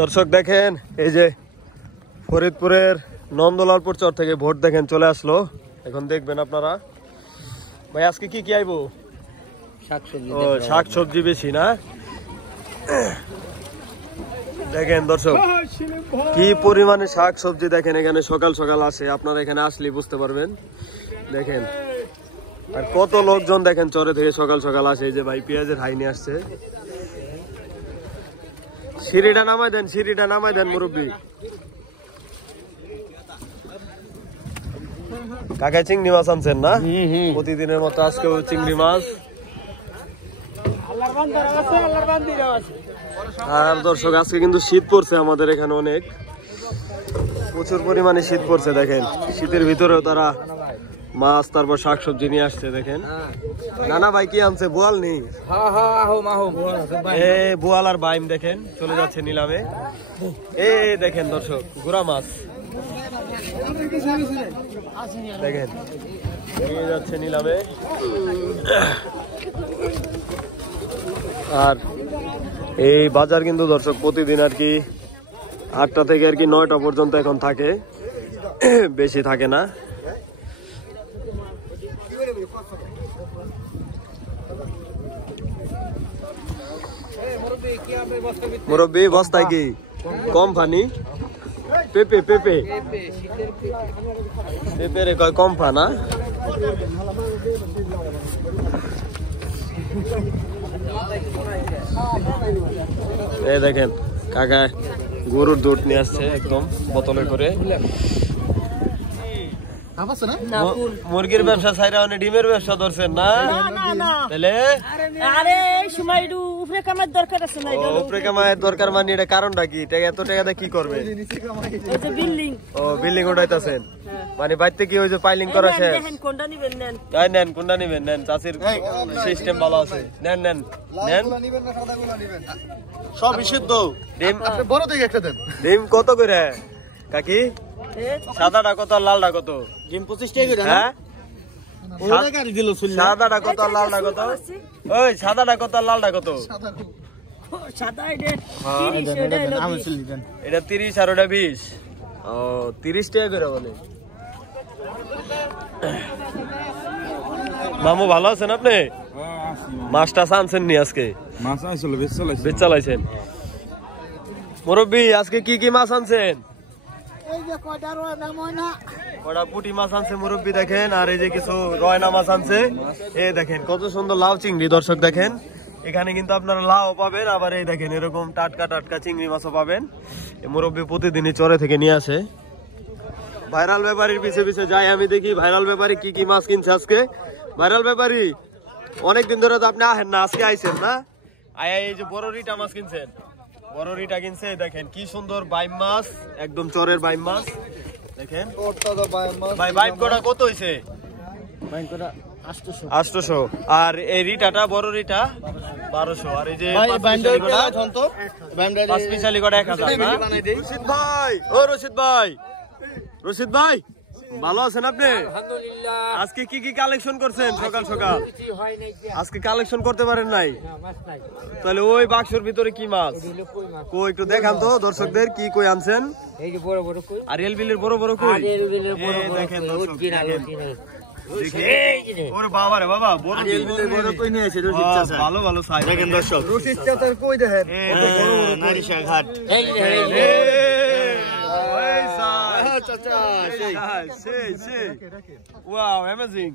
দর্শক দেখেন এই যে ফরিদপুরের নন্দলালপুর চর থেকে ভোট দেখেন চলে আসলো। এখন দেখবেন আপনারা ভাই আজকে কি কি আইবো? শাক সবজি বেশি না? দেখেন দর্শক কি পরিমাণে শাক সবজি দেখেন এখানে সকাল সকাল আসে, আপনারা এখানে আসলে বুঝতে পারবেন। দেখেন আর কত লোকজন দেখেন চরে থেকে সকাল সকাল আসে। এই যে ভাই পেঁয়াজের হাই নিয়ে আসছে। সিঁড়িটা নামাই দেন মুরব্বী। কাকা চিংড়ি মাছ আনছেন না? প্রতিদিনের মতো আজকেও চিংড়ি মাছ। আর দর্শক আজকে কিন্তু শীত পড়ছে আমাদের এখানে, অনেক প্রচুর পরিমাণে শীত পড়ছে। দেখেন শীতের ভিতরেও তারা মাছ তারপর শাকসবজি নিয়ে আসছে। দেখেন নানা ভাই কি আনছে? বোয়াল নেই, বোয়াল আর বাইম দেখেন চলে যাচ্ছে নিলামে। দেখেন দর্শক গুড়া মাছ দেখেন নিয়ে যাচ্ছে নিলামে। আর এই বাজার কিন্তু দর্শক প্রতিদিন আর কি 8টা থেকে আর কি 9টা পর্যন্ত এখন থাকে, বেশি থাকে না। মুরব্বী বস্তায় কি কম ফানি? পেঁপে রে কয় কম ফানা। এই দেখেন কাকা গরুর দুধ নিয়ে আসছে একদম বোতলে করে। মুরগির ব্যবসা ছাইরা অনেক ডিমের ব্যবসা ধরছেন না? তাহলে উপরে কামাইয়ের দরকার মানে এটা কারণটা কি? এত টাকা কি করবে? বিল্ডিং উঠাইতেছেন মানে বাড়িতে কি ওই যে পাইলিং করা শেষ? নেন কোনটা নিবেন? নেন চাষির সিস্টেম ভালো আছে। নেন সব বিশুদ্ধ ডিম। বড় থেকে একটা দেন। ডিম কত করে কাকি? সাদাটা কত আর লালটা কত? ডিম 25 টাকা করে। হ্যাঁ সাদাটা কত আর লালটা কত? ওই সাদাটা কত আর লালটা কত? এটা 30 আর ওটা 20। ও 30 টাকা করে বলে। মামু ভালো আছেন আপনি? মাছটা আনছেন নি আজকে? বেচ চালাইছেন। মুরব্বী আজকে কি কি মাছ আনছেন? কটা পুঁটি মাছ আনছে মুরব্বী দেখেন, আর এই যে কিছু রয়না মাছ আনছে। এই দেখেন কত সুন্দর লাউ চিংড়ি। দর্শক দেখেন এখানে কিন্তু আপনারা লাউ পাবেন, আবার এই দেখেন এরকম টাটকা চিংড়ি মাছও পাবেন। মুরব্বী প্রতিদিনই চরে থেকে নিয়ে আসে। ভাইরাল ব্যাপারীর পিছে পিছে যাই আমি, দেখি ভাইরাল ব্যাপারী কি কি মাছ কিনছে আজকে। ভাইরাল ব্যাপারী অনেকদিন ধরে তো আপনি আহেন না, আজকে আইছেন না? এই যে বড় রিটা মাছ কিনছেন, বড় রিটা কিনছে। দেখেন কি সুন্দর বাইম মাছ, একদম চরের বাইম মাছ। দেখেন ভাই বাইম কোটা কত হইছে? 800। আর এই রিটাটা বড় রিটা 1200। আর এই যে পাঁচমিশালি কোটা 1000 না? রশিদ ভাই, ও রশিদ ভাই ভালো আছেন আপনি? আজকে কি কি কালেকশন করছেন সকাল সকাল? আজকে কালেকশন করতে পারেন নাই? তাহলে ওই বাক্সের ভিতরে কি মাছ? কই একটু দেখান তো দর্শকদের কি কই আনছেন। আর রেলবিলের বড় বড় কই দেখেন ভালো ভালো সাইজ দেখেন দর্শক। রশিদ চাচার কই দেখেন নারিশাঘাট। Wow, amazing.